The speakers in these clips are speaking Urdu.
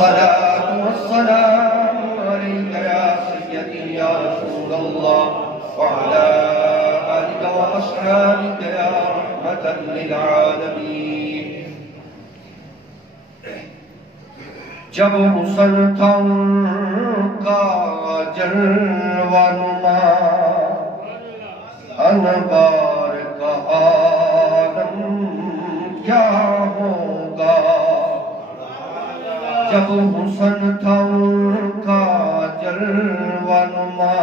الصلاة والسلام عليك يا سيدي يا رسول الله وعلى آلك وأصحابك يا رحمة للعالمين. جب مسلطن کا جلوہ نما انوار کا عالم کیا ہوگا، جب حسن تھا ان کا جلوہ نما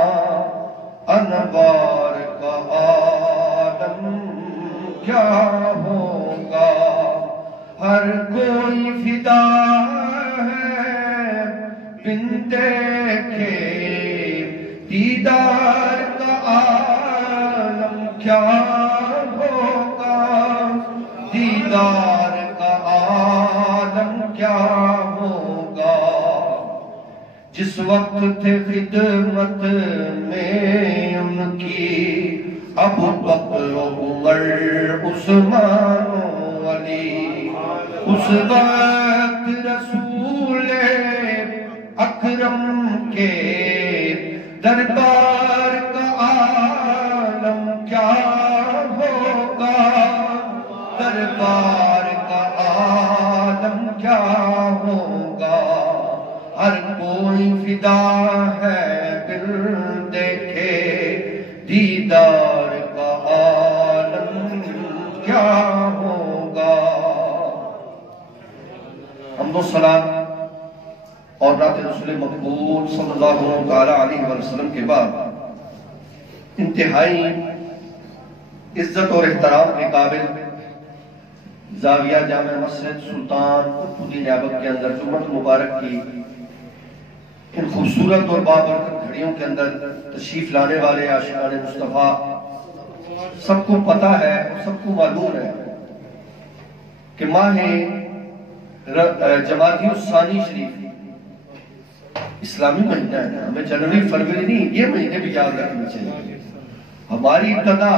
انوار کا عالم کیا ہوگا. ہر کوئی فدا ہے بن دیکھے دیدار کا عالم کیا ہوگا، دیدار کا عالم کیا ہوگا. جس وقت تھے خدمت میں ان کی ابو بکر و عمر عثمان و علی، اس وقت رسول اکرم کے دربار کا عالم کیا ہوگا، دربار کا عالم کیا ہوگا. ہر کوئی فدا ہے بن دیکھے دیدار کا عالم کیا ہوگا. حمد و صلاۃ اور رات رسول مقبول صلی اللہ علیہ وسلم کے بعد انتہائی عزت اور احترام کے قابل زاویہ جامع مسجد سلطان قطب نیابت کے اندر جمعہ مبارک کی ان خوبصورت اور بابرکت گھڑیوں کے اندر تشریف لانے والے عاشقان مصطفیٰ سب کو پتہ ہے اور سب کو معلوم ہے کہ ماہ جمادی الثانی شریف اسلامی مہینہ ہے. ہمیں جنوری فروری نہیں، یہ مہینے بھی یاد رکھنا چاہیے. ہماری ابتدا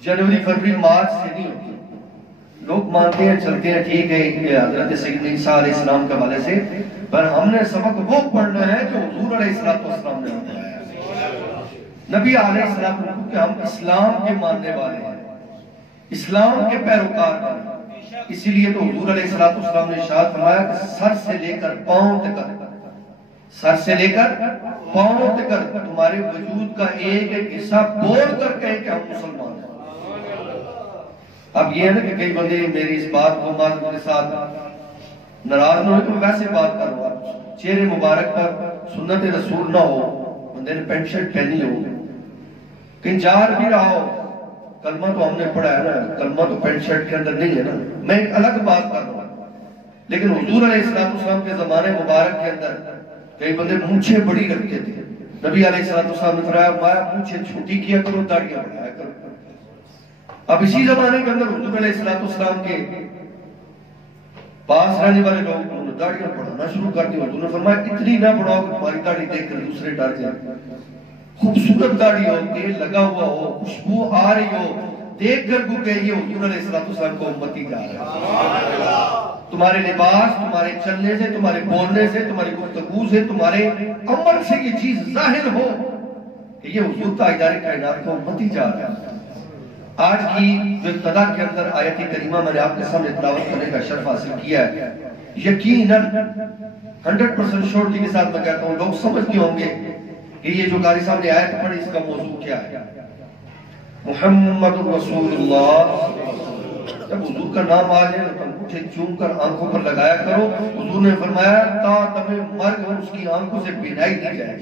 جنوری فروری مارچ سے نہیں ہوتی. لوگ مانتے ہیں چلتے ہیں ٹھیک ہے حضرت سیدنا عیسیٰ علیہ السلام کے حوالے سے، پر ہم نے سبق وہ پڑھنا ہے جو حضور علیہ السلام نے بتایا. نبی علیہ السلام کہ ہم اسلام کے ماننے والے ہیں، اسلام کے پیروکار ہیں. اسی لیے تو حضور علیہ السلام نے ارشاد فرمایا کہ سر سے لے کر پاؤں تک تمہارے وجود کا ایک ایک حصہ بول کر کہے کہ ہم مسلمان ہیں. اب یہ ہے نا کہ کئی بندے میری اس بات کو کے ساتھ ناراض نہ ہو تو ویسے بات کرو، چہرے مبارک پر سنت رسول نہ ہو، بندے نے پینٹ شرٹ پہنی ہو، کہیں جار بھی رہا ہو. کلمہ تو ہم نے پڑھا ہے نا، کلمہ تو پینٹ شرٹ کے اندر نہیں ہے نا. میں ایک الگ بات کر رہا ہوں. لیکن حضور علیہ السلام کے زمانے مبارک کے اندر کئی بندے مونچھیں بڑی رکھتے تھے. نبی علیہ السلام نے فرمایا مونچھیں چھوٹی کیا کرو، داڑیاں بڑھایا کرو. اب اسی زمانے کے اندر حضور علیہ السلام کے پاس رہنے والے لوگ انہوں نے داڑیاں بڑھانا شروع کر دی. حضور نے فرمایا اتنی نہ بڑھاؤ کہ تمہاری داڑھی دیکھ کر دوسرے ڈر جائیں. خوبصورت داڑھی ہو، تیل لگا ہوا ہو، خوشبو آ رہی ہو، دیکھ کر کو کہیے حضور علیہ السلام کو امتی جا رہا ہے. تمہارے لباس، تمہارے چلنے سے، تمہارے بولنے سے، تمہاری گفتگو سے، تمہارے عمل سے یہ چیز ظاہر ہو کہ یہ حضور تاجدار کائنات کو امتی جا رہا ہے. آج کی جو ابتدا کے اندر آیت کریمہ میں نے آپ کے سامنے تلاوت کرنے کا شرف حاصل کیا ہے، یقیناً 100% شورٹی کے ساتھ میں کہتا ہوں لوگ سمجھتے ہوں گے کہ یہ جو قاری صاحب نے آیت پڑھی اس کا موضوع کیا ہے. محمد رسول اللہ. جب حضور کا نام آ جائے تو انگوٹھے چوم کر آنکھوں پر لگایا کرو. حضور نے فرمایا تا تمہیں مرگ اس کی آنکھوں سے بینائی دی جائے.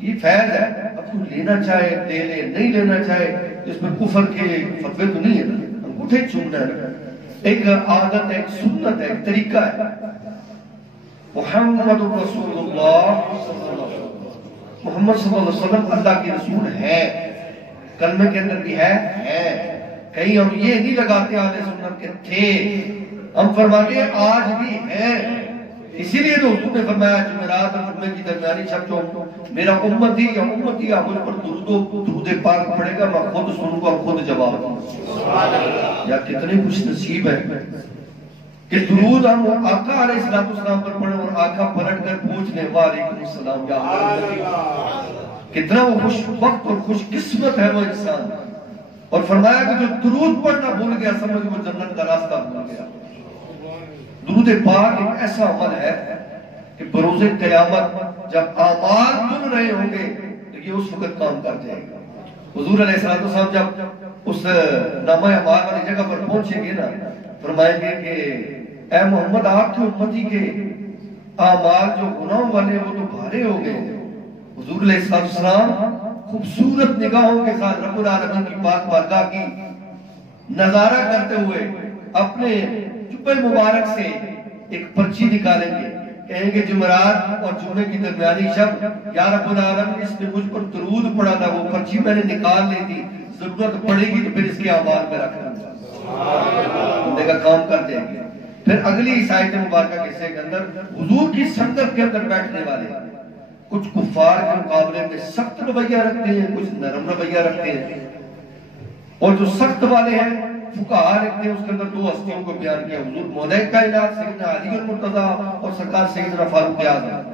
یہ فیض ہے. اب تو لینا چاہے دے لے، نہیں لینا چاہے اس میں کفر کے فتوے تو نہیں ہے نا. انگوٹھے چومنا ہے، ایک عادت ہے، ایک سنت ہے، ایک طریقہ ہے. محمد رسول اللہ، محمد صلی اللہ علیہ وسلم اللہ کے رسول ہے. کلمے کے اندر بھی ہے. کہیں ہم یہ نہیں لگاتے اہل سنت کے تھے، ہم فرماتے ہیں آج بھی ہے. اسی لیے تو حضور نے فرمایا جمعرات اور جمعے کی درمیانی شب جو میرا امتی یا مجھ پر درود پاک پڑے گا میں خود سنوں گا خود جواب دوں. یا کتنے خوش نصیب ہے کہ درود ہم آقا علیہ السلام پر پڑھیں اور آقا پلٹ کر پوچھ لیں وعلیکم السلام یا اللہ. کتنا وہ خوش وقت اور خوش قسمت ہے وہ انسان. اور فرمایا کہ جو درود پڑھنا بھول گیا سمجھ وہ جنت کا راستہ بھول گیا. درود پاک ایک ایسا عمل ہے کہ بروز قیامت جب اعمال دن رہے ہوں گے تو یہ اس وقت کام کر جائے گا. حضور علیہ السلام جب اس نامہ اعمال والی جگہ پر پہنچیں گے نا فرمائیں گے کہ اے محمد آپ کی امتی کے اعمال جو گناہوں والے وہ تو بھارے ہو گئے. حضور علیہ السلام خوبصورت نگاہوں کے ساتھ رب العالمین کی پاک بارگاہ کی نظارہ کرتے ہوئے اپنے جبہ مبارک سے ایک پرچی نکالیں گے. کہیں گے جمعرات اور جمعے کی درمیانی شب یا رب العالمین اس نے مجھ پر درود پڑھا تھا وہ پرچی میں نے نکال لی تھی ضرورت پڑے گی تو پھر اس کے اعمال میں رکھ لوں گا. بندے کا کام کر دیں گے. پھر اگلی آیت مبارکہ کے حصے کے اندر حضور کی سنگت کے اندر بیٹھنے والے کچھ کفار کے مقابلے میں سخت رویہ رکھتے ہیں کچھ نرم رویہ رکھتے ہیں. اور جو سخت والے ہیں فقہا لکھتے ہیں اس کے اندر دو ہستیوں کو بیان کیا حضور مولا کائنات سیدنا علی المرتضیٰ اور سرکار سیدنا فاروق اعظم.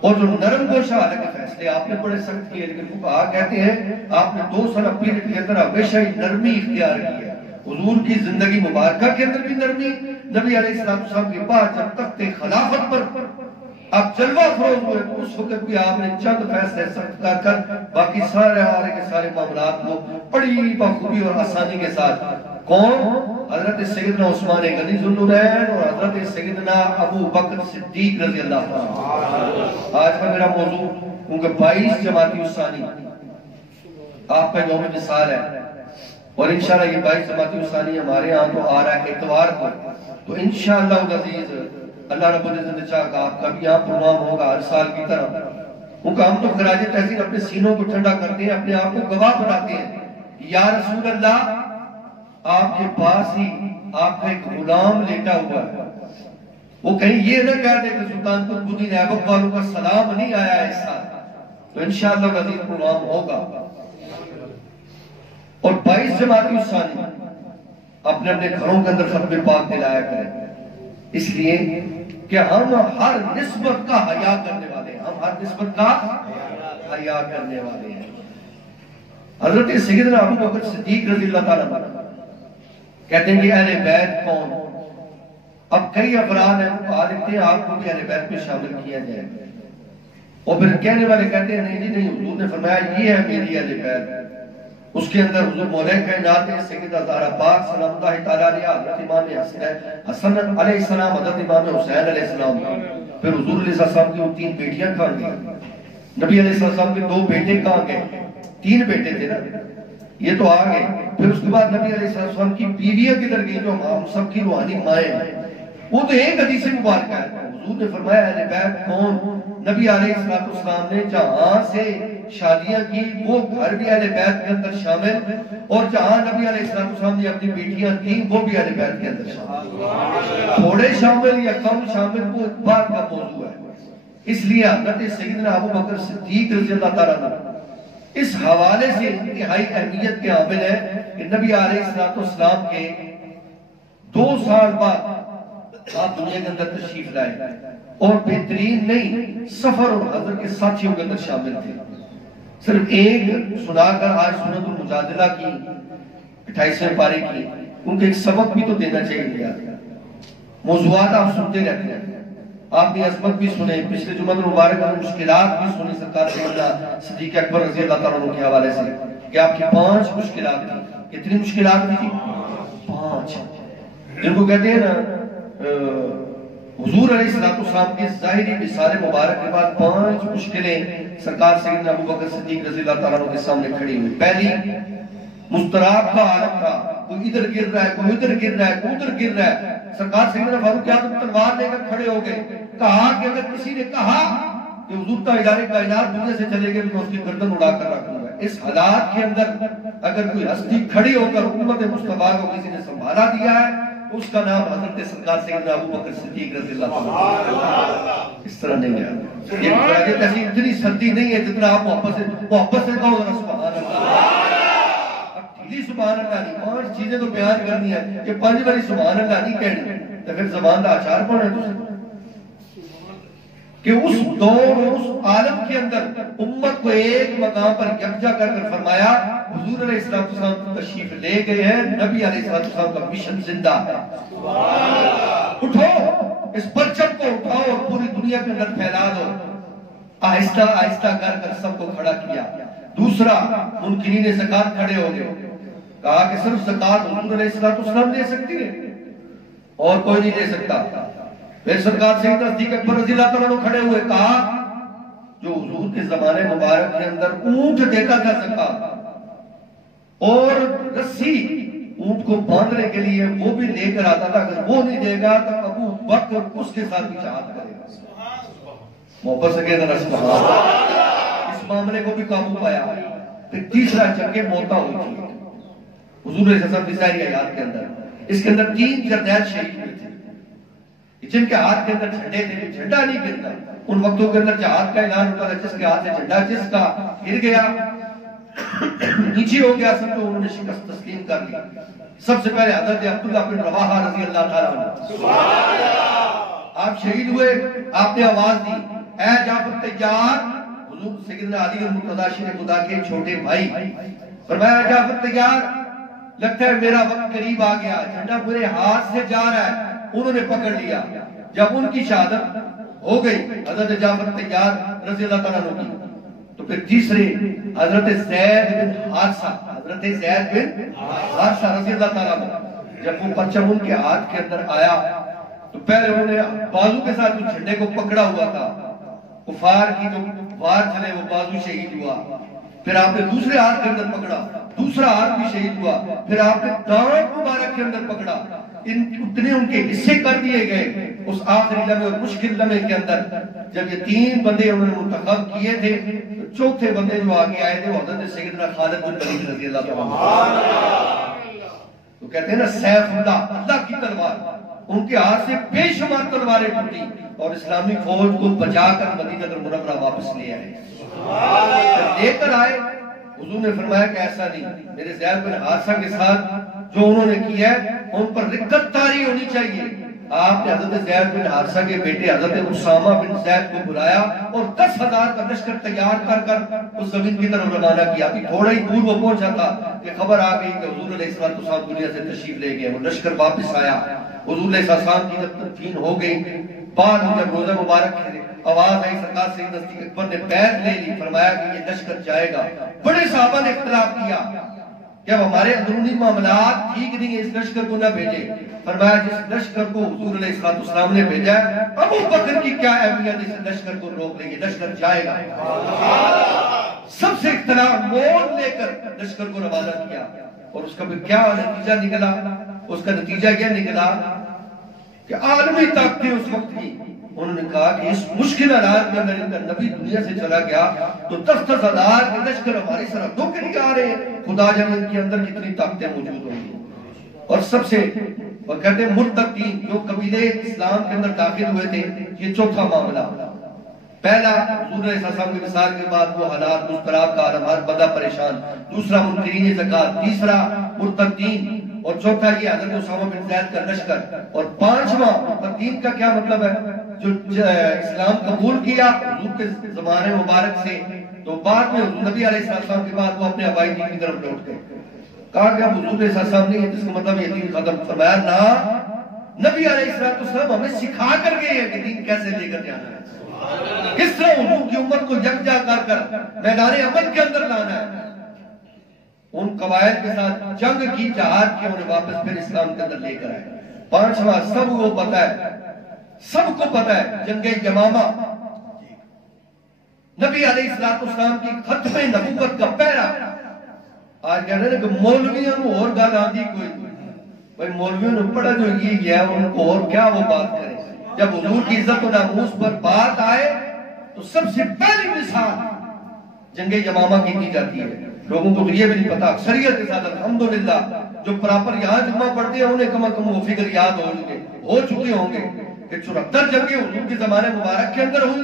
اور جو نرم گوشہ حالانکہ فیصلے آپ نے بڑے سخت کیے لیکن فقہا کہتے ہیں آپ نے 2 سال پیریڈ کے اندر ہمیشہ ہی نرمی اختیار کی ہے. حضور کی زندگی مبارکہ کے اندر بھی نرمی. نبی علیہ السلام کے بعد جب تخت خلافت پر آپ جلوہ فروز ہوئے اس وقت بھی آپ نے چند فیصلے سخت کر باقی سارے آرے کے سارے معاملات کو بڑی بخوبی اور آسانی کے ساتھ کون حضرت سیدنا عثمان غنی ذوالنورین اور حضرت سیدنا ابو بکر صدیق رضی اللہ عنہ. آج کا میرا موضوع کیونکہ 22 جمادی الثانی آپ کا یوم وصال ہے اور انشاءاللہ یہ 22 جمادی الثانی ہمارے ہاں تو آ رہا ہے اتوار کو تو انشاءاللہ العزیز اللہ رب العزت نے چاہا کہ آپ کا بھی یہاں پروگرام ہوگا ہر سال کی طرح. کیونکہ ہم تو خراج تحسین اپنے سینوں کو ٹھنڈا کرتے ہیں اپنے آپ کو گواہ بناتے ہیں. یا رسول اللہ آپ کے پاس ہی آپ کا ایک غلام لیٹا ہوا ہے. وہ کہیں یہ نہ کہہ دے کہ سلطان قطب الدین ایبک والوں کا سلام نہیں آیا ہے اس سال. تو انشاءاللہ العزیز پروگرام ہوگا. اور 22 جمادی الثانی اپنے اپنے گھروں کے اندر ختم پاک دلایا کریں اس لیے کہ ہم ہر نسبت کا حیا کرنے والے ہیں. ہم ہر نسبت کا حیا کرنے والے ہیں. حضرت سیدنا ابو بکر صدیق رضی اللہ تعالیٰ عنہ کہتے ہیں کہ اہل بیت کون. اب کئی افراد ہیں وہ لکھتے ہیں آپ کو بھی اہل بیت میں شامل کیا جائے اور پھر کہنے والے کہتے ہیں نہیں جی نہیں حضور نے فرمایا یہ ہے میری اہل بیت. اس کے اندر حضور مولا کائنات ہے سیدہ زہرا پاک سلام اللہ تعالیٰ علیہ حضرت امام حسن علیہ السلام حضرت امام حسین علیہ السلام پھر حضور علیہ السلام کی وہ 3 بیٹیاں کہاں گئی. نبی علیہ السلام کے 2 بیٹے کہاں گئے 3 بیٹے تھے نا یہ تو آ گئے. پھر اس کے بعد نبی علیہ السلام کی بیویاں کدھر گئی جو ہم سب کی روحانی مائیں ہیں وہ تو ایک حدیث مبارکہ ہے. حضور نے فرمایا اہل بیت کون. نبی علیہ السلام نے جہاں سے شادیاں کی وہ گھر بھی اہل بیت کے اندر شامل اور جہاں نبی علیہ السلام نے اپنی بیٹیاں کی وہ بھی اہل بیت کے اندر شامل. تھوڑے شامل یا کم شامل وہ بات کا موضوع ہے. اس لیے حضرت سیدنا ابو بکر صدیق رضی اللہ تعالیٰ عنہ اس حوالے سے انتہائی اہمیت کے حامل ہے کہ نبی علیہ السلام کے 2 سال بعد آپ دنیا کے اندر تشریف لائے اور بہترین نہیں سفر اور حضر کے ساتھیوں کے اندر شامل تھے. صرف ایک سنا کر آج سنت المجادلہ کی 28ویں پارے کی کیونکہ ایک سبق بھی تو دینا چاہیے. موضوعات آپ سنتے رہتے ہیں آپ نے عظمت بھی سنے پچھلے جمعہ مبارک میں مشکلات بھی سنی سرکار سیدنا صدیق اکبر رضی اللہ تعالیٰ عنہ کے حوالے سے کہ آپ کی 5 مشکلات تھی. کتنی مشکلات تھی 5 جن کو کہتے ہیں نا حضور علیہ السلام کے ظاہری وصال مبارک کے بعد 5 مشکلیں سرکار سیدنا ابو بکر صدیق رضی اللہ تعالیٰ عنہ کے سامنے کھڑی ہوئی. پہلی مضطراب کا عالم تھا. کوئی ادھر گر رہا ہے کوئی ادھر گر رہا ہے کوئی ادھر گر رہا ہے. سرکار سیدنا فاروق اعظم تلوار لے کر کھڑے ہو گئے. کہا کہ اگر کسی نے کہا کہ حضور کا ادارے کائنات دنیا سے چلے گئے تو اس کی گردن اڑا کر رکھوں گا. اس حالات کے اندر اگر کوئی ہستی کھڑی ہو کر امت مصطفیٰ کو کسی نے سنبھالا دیا ہے اس کا نام حضرت سرکار سیدنا ابو بکر صدیق رضی اللہ عنہ. اس طرح نہیں ہے یہ فراجت ایسی اتنی سردی نہیں ہے جتنا آپ محبت سے کہو ذرا سبحان اللہ. اب ڈھیلی سبحان اللہ نہیں 5 چیزیں تو بیان کرنی ہے کہ 5 باری سبحان اللہ نہیں کہنی. تو پھر زبان کا آچار پڑھنا تجھے کہ اس دور اس عالم کے اندر امت کو ایک مقام پر یکجا کر فرمایا حضور علیہ السلام تشریف لے گئے ہیں، نبی علیہ السلام کا مشن زندہ ہے۔ اٹھو اس پرچم کو اٹھاؤ اور پوری دنیا کے اندر پھیلا دو۔ آہستہ آہستہ کر سب کو کھڑا کیا۔ دوسرا منکرین زکات کھڑے ہو گئے، کہا کہ صرف زکات حضور علیہ السلام دے سکتی ہے اور کوئی نہیں دے سکتا۔ پھر سرکار سے تصدیق اکبر رضی اللہ تعالیٰ عنہ کھڑے ہوئے، کہا جو حضور کے زمانے مبارک کے اندر اونٹ دیتا تھا زکات اور رسی اونٹ کو باندھنے کے لیے وہ بھی لے کر آتا تھا، اگر وہ نہیں دے گا تو ابو بکر اس کے ساتھ بھی جہاد کرے گا۔ محبت سے کہہ ذرا سبحان اللہ۔ اس معاملے کو بھی قابو پایا۔ پھر تیسرا جنگ موتا ہوئی تھی حضور علیہ السلام کی ظاہری حیات کے اندر۔ اس کے اندر 3 جرنیل شہید ہوئے تھے جن کے ہاتھ کے اندر جھنڈے تھے، جھنڈا نہیں گرتا۔ ان وقتوں کے اندر جہاد کا اعلان ہوتا تھا، جس کے ہاتھ سے جھنڈا جس کا گر گیا نیچے ہو گیا، سب کو انہوں نے شکست تسلیم کر لی۔ سب سے پہلے حضرت عبداللہ بن رواحہ رضی اللہ تعالیٰ عنہ، آپ شہید ہوئے۔ آپ نے آواز دی، اے جعفر تیار، حضور سیدنا علی المرتضیٰ شیر خدا کے چھوٹے بھائی، فرمایا جعفر تیار، لگتا ہے میرا وقت قریب آ گیا، جھنڈا میرے ہاتھ سے جا رہا ہے۔ انہوں نے پکڑ لیا۔ جب ان کی شہادت ہو گئی حضرت جعفر تیار رضی اللہ تعالیٰ عنہ کی، تو پھر تیسرے حضرت زید بن حارثہ رضی اللہ تعالیٰ عنہ، جب وہ پرچم ان کے ہاتھ کے اندر آیا تو پہلے انہوں نے بازو کے ساتھ اس جھنڈے کو پکڑا ہوا تھا، کفار کی جو وار چلے وہ بازو شہید ہوا۔ پھر آپ نے دوسرے ہاتھ کے اندر پکڑا، دوسرا ہاتھ بھی شہید ہوا۔ پھر آپ نے دانت مبارک کے اندر پکڑا، اتنے ان کے حصے کر دیے گئے اس آخری لمحے اور مشکل لمحے کے اندر۔ جب یہ 3 بندے انہوں نے منتخب کیے تھے تو چوتھے بندے جو آگے آئے تھے وہ حضرت سیدنا خالد بن ولید رضی اللہ تعالیٰ۔ تو کہتے ہیں نا سیف اللہ، اللہ کی تلوار، ان کے ہاتھ سے بے شمار تلواریں ٹوٹی اور اسلامی فوج کو بچا کر مدینہ المنورہ واپس لے آئے۔ لے کر آئے، حضور نے فرمایا کہ ایسا نہیں، میرے زید بن حارثہ کے ساتھ جو انہوں نے کیا ہے ان پر رقت طاری ہونی چاہیے۔ آپ نے حضرت زید بن حارثہ کے بیٹے حضرت اسامہ بن زید کو بلایا اور 10,000 کا لشکر تیار کر کر اس زمین کی طرف روانہ کیا۔ ابھی تھوڑا ہی دور وہ پہنچا تھا کہ خبر آ گئی کہ حضور علیہ السلام دنیا سے تشریف لے گئے۔ وہ لشکر واپس آیا، حضور علیہ السلام کی جب تدفین ہو گئی، بعد میں جب روزہ مبارک کی آواز آئی، سرکار سے تصدیق اکبر نے بیعت لے لی، فرمایا کہ یہ لشکر جائے گا۔ بڑے صحابہ نے اختلاف کیا کہ اب ہمارے اندرونی معاملات ٹھیک نہیں ہیں، اس لشکر کو نہ بھیجے۔ فرمایا جس لشکر کو حضور علیہ السلام نے بھیجا ہے، ابو بکر کی کیا اہمیت، اس لشکر کو روک لیں گے، لشکر جائے گا۔ سب سے اختلاف مول لے کر لشکر کو روانہ کیا اور اس کا بھی کیا نتیجہ نکلا؟ اس کا نتیجہ کیا نکلا کہ عالمی طاقتیں اس وقت کی انہوں نے کہا کہ اس مشکل حالات میں اگر ان کا نبی دنیا سے چلا گیا تو 10,000 کے لشکر ہماری سرحدوں کے لیے آ رہے ہیں، خدا جانے ان کے اندر کتنی طاقتیں موجود ہوں گی۔ اور سب سے وہ کہتے ہیں مرتدین جو قبیلے اسلام کے اندر داخل ہوئے تھے، یہ چوتھا معاملہ۔ پہلا حضور علیہ السلام کی مثال کے بعد وہ حالات مضطراب کا عالم، ہر بندہ پریشان۔ دوسرا منکرین زکات، تیسرا مرتدین، اور چوتھا یہ حضرت اسامہ بن زید کا لشکر، اور پانچواں مرتدین کا کیا مطلب ہے؟ جو اسلام قبول کیا حضور کے زمانے مبارک سے تو بعد میں نبی علیہ السلام کے بعد وہ اپنے آبائی دین کی طرف لوٹ گئے۔ کہا کہ اب حضور علیہ السلام نے جس کا مطلب یہ دین ختم، فرمایا نا، نبی علیہ السلام ہمیں سکھا کر گئے ہیں کہ دین کیسے لے کر جانا ہے، کس طرح حضور کی امت کو یکجا کر میدان عمل کے اندر لانا ہے۔ ان قواعد کے ساتھ جنگ کی، جہاد کی، انہیں واپس پھر اسلام کے اندر لے کر آئے۔ پانچواں سب کو پتا ہے، سب کو پتا ہے، جنگ یمامہ، نبی علیہ السلام کی ختم نبوت کا پہرا۔ آج کہہ رہے ہیں کہ مولویوں کو اور گل آتی کوئی نہیں، بھائی مولویوں نے پڑھا جو یہ ہے ان کو اور کیا وہ بات کرے۔ جب حضور کی عزت و ناموس پر بات آئے تو سب سے پہلی مثال جنگ یمامہ کی دی جاتی ہے۔ لوگوں کو تو یہ بھی نہیں پتا، اکثریت کے ساتھ الحمدللہ جو پراپر یہاں جمعہ پڑھتے ہیں انہیں کم از کم وہ فکر یاد ہو چکے ہوں گے کہ 74 جنگیں حضور کے زمانے مبارک کے اندر ہوئی۔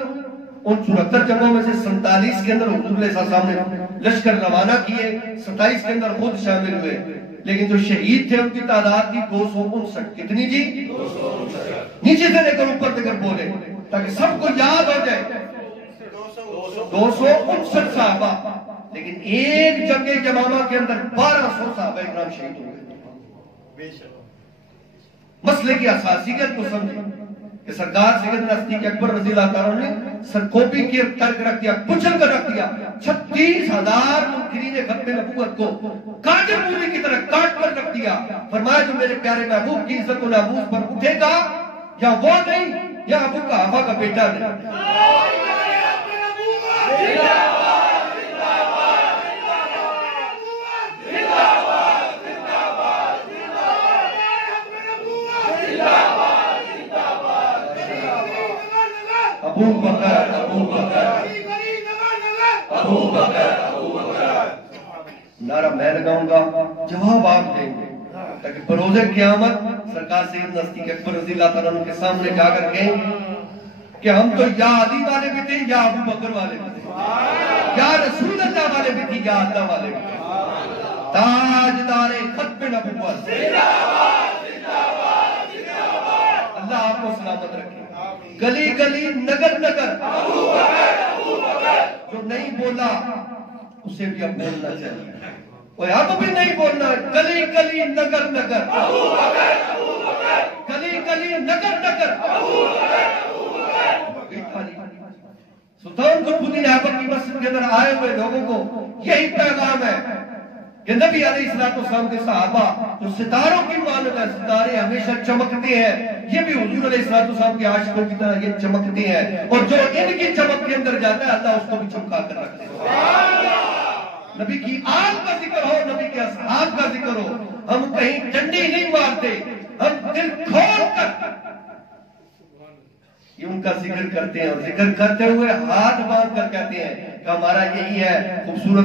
ان 74 جنگوں میں سے 47 کے اندر حضور علیہ السلام نے لشکر روانہ کیے، 27 کے اندر خود شامل ہوئے، لیکن جو شہید تھے ان کی تعداد تھی 259۔ کتنی جی؟ نیچے سے لے کر اوپر تک بولے تاکہ سب کو یاد ہو جائے 259 صحابہ، لیکن ایک جنگ یمامہ کے اندر 1200 صحابہ اکرام شہید ہو گئے۔ مسئلے کی اساسیت کو سمجھیں کہ سرکار سیدنا صدیق اکبر رضی اللہ عنہ نے سرکوبی کی ترک رکھ دیا، کچل کر رکھ دیا، 36,000 منکرین ختم نبوت کو کاٹے پوری کی طرح کاٹ کر رکھ دیا۔ فرمایا جو میرے پیارے محبوب کی عزت و ناموس پر اٹھے گا یا وہ نہیں یا ابو قحافہ کا بیٹا نہیں۔ ابو بکر ابو بکر ابو بکر ابو بکر، نعرہ میں لگاؤں گا، جواب آپ دیں گے تاکہ بروز قیامت سرکار سیدنا صدیق اکبر رضی اللہ عنہ کے سامنے جا کر کہیں کہ ہم تو یا علی والے بھی تھے یا ابو بکر والے بھی تھے، یا رسول اللہ والے بھی تھے یا اللہ والے بھی تھے۔ تاجدار ختم نبوت، اللہ آپ کو سلامت رکھے۔ گلی گلی نگر نگر جو نہیں بولا اسے بھی اب بولنا چاہیے، وہ اب بھی نہیں بولنا۔ گلی گلی نگر نگر، گلی گلی نگر نگر، سلطان قطب ایبک کی مسجد کے اندر آئے ہوئے لوگوں کو یہی پیغام ہے کہ نبی علیہ السلام کے صحابہ جو ستاروں کی مانند ہے، ستارے ہمیشہ چمکتے ہیں، یہ بھی حضور علیہ السلام کے عاشقوں کی طرح یہ چمکتے ہیں، اور جو ان کی چمک کے اندر جاتا ہے اللہ اس کو بھی چمکا کر رکھتے ہیں۔ نبی کی آل کا ذکر ہو، نبی کے اصحاب کا ذکر ہو، ہم کہیں ڈنڈی نہیں مارتے، ہم دل کھول کر یہ ان کا ذکر کرتے ہیں، اور ذکر کرتے ہوئے ہاتھ باندھ کر کہتے ہیں کہ ہمارا یہی ہے خوبصورت